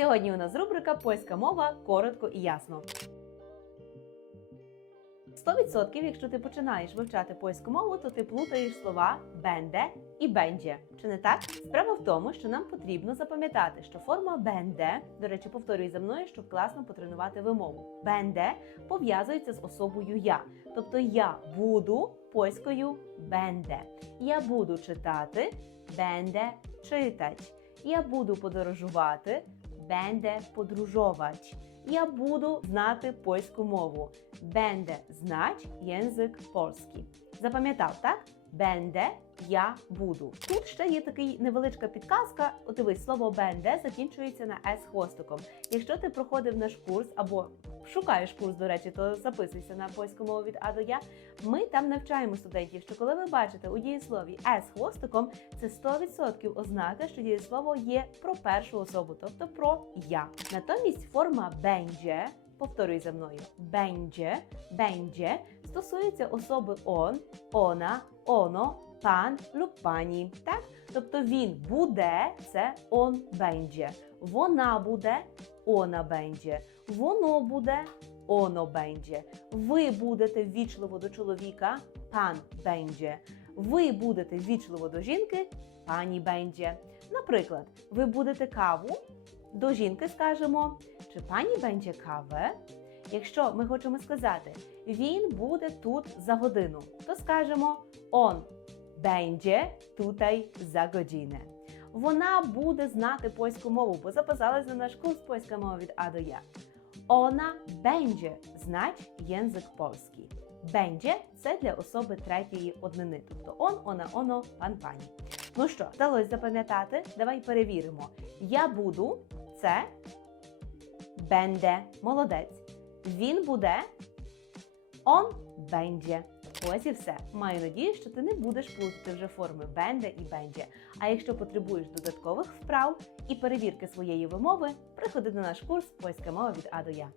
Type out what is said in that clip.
Сьогодні у нас рубрика Польська мова коротко і ясно. 100% якщо ти починаєш вивчати польську мову, то ти плутаєш слова бенде і бендже. Чи не так? Справа в тому, що нам потрібно запам'ятати, що форма бенде, до речі, повторюй за мною, щоб класно потренувати вимову. Бенде пов'язується з особою я, тобто я буду польською бенде. Я буду читати, бенде читать. Я буду подорожувати, бенде podróżować. Я буду знати польську мову. Бенде znać язик польський. Запам'ятав, так? Бенде я буду. Тут ще є такий невеличка підказка. От дивись, слово бенде закінчується на с хвостиком. Якщо ти проходив наш курс або шукаєш курс, до речі, то записуйся на польську мову від А до Я. Ми там навчаємо студентів, що коли ви бачите у дієслові с хвостиком, це 100% ознака, що дієслово є про першу особу, тобто про я. Натомість форма бендже, повторюй за мною, бендже, бендже стосується особи он, она, оно, пан лub пані. Так? Тобто він буде, це он бендже. Вона буде, она бендже. Воно буде, оно бендже. Ви будете ввічливо до чоловіка, пан бендже. Ви будете ввічливо до жінки, пані бендже. Наприклад, ви будете каву, до жінки скажемо, чи пані бендже каве? Якщо ми хочемо сказати, він буде тут за годину, то скажемо он бендже тутай за годzinę. Вона буде знати польську мову, бо записалась на наш курс польська мова від А до Я. Ona będzie знать język polski. Będzie це для особи третьої однини, тобто он, она, оно, пан, пані. Ну що, вдалося запам'ятати? Давай перевіримо. Я буду це бенде. Молодець. Він буде. Он бендє. Ось і все. Маю надію, що ти не будеш плутати вже форми бенде і бендє. А якщо потребуєш додаткових вправ і перевірки своєї вимови, приходи до наш курс Польська мова від А до Я.